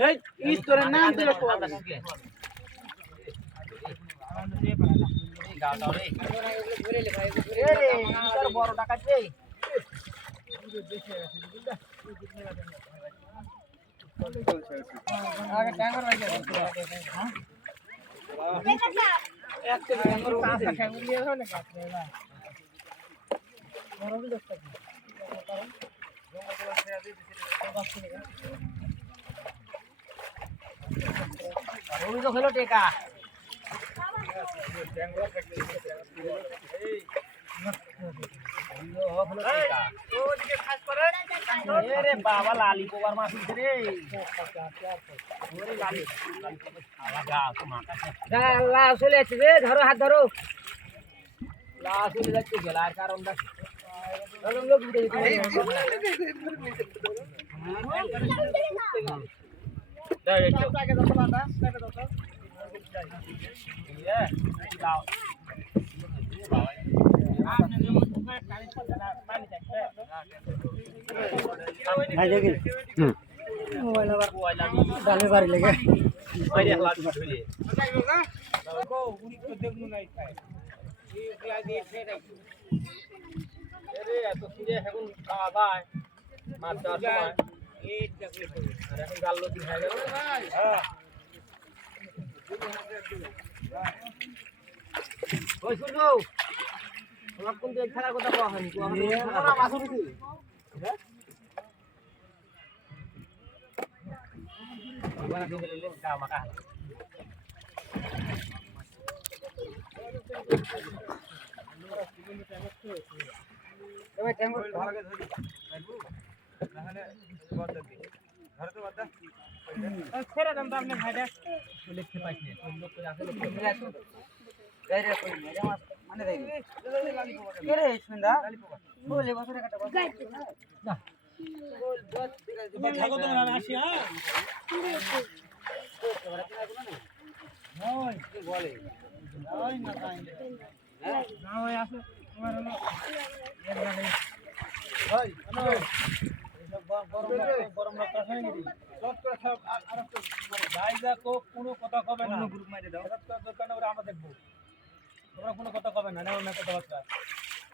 এই ইস্তরের নাম দিলে কোয়া বড় টাকা দেই আগে ট্যাঙ্গার ভাই হ্যাঁ এক থেকে ট্যাঙ্গার উঠে ট্যাঙ্গার নিয়ে যাও না কাটরে না বড় দিতে কারণ জঙ্গল ছেড়ে দিতে বাস করে ওই তো হলো টেকা ট্যাঙ্গার এই ওদিকে খাস করে আরে বাবা লালি কোবার মাছ উঠছে রে ওরে লালি লাগা তো মাথা লা চলে যাচ্ছে রে ধরো হাত ধরো লা চলে যাচ্ছে গেলার কারণটা ধরো লোক উঠে যেতে দাও একটু টাকা দাও বাবা টাকা দাও তো এই দাও ডালে বাড়ি লেগে তোমার কোন দিন খেলার কথা বলা হয়নি ছেড়ে দাম আপনি ভাইটা লিখতে পাইছে মানে কে রে সুন্দা বলে বছরে কাটা না থাকো তো না আসি হ্যাঁ নয় কি বলে নয় না কাই হ্যাঁ না হয় আসো তোমার হলো এক গাড়ি ভাই হ্যালো গরম লাগতা আছে নাকি সব করে সব আর ভাই দেখো কোনো কথা কবে না গ্রুপ মাইরে দাও দোকানে ওরা আমরা দেখবো তোমরা কোনো কথা কবে না না কথাবার্তা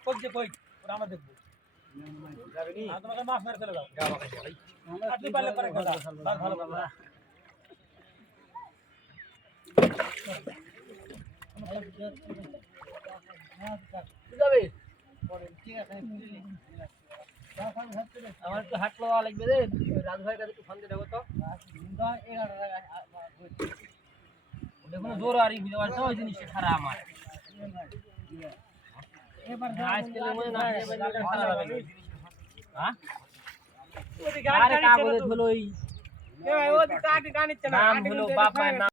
কই যে কই ওরা আমরা দেখবো যাবেনি তোমাকে মাফ মেরে চলে যাও যাও ভাই আপনি পারলে করে কথা ভালো বাবা যাবে ঠিক আছে আমার একটু হাট লওয়া লাগবে রে রাজু ভাইয়ের কাছে একটু ফোন দিয়ে দেবো তো দেখুন জোর আর বুঝতে পারছো ওই জিনিসটা খারাপ আমার আজকে মনে না খারাপ হবে হ্যাঁ আরে কাগজে ধুলোই এ ভাই ও কাটি টানিচ্ছে না নাম হলো বাপ মায়ের নাম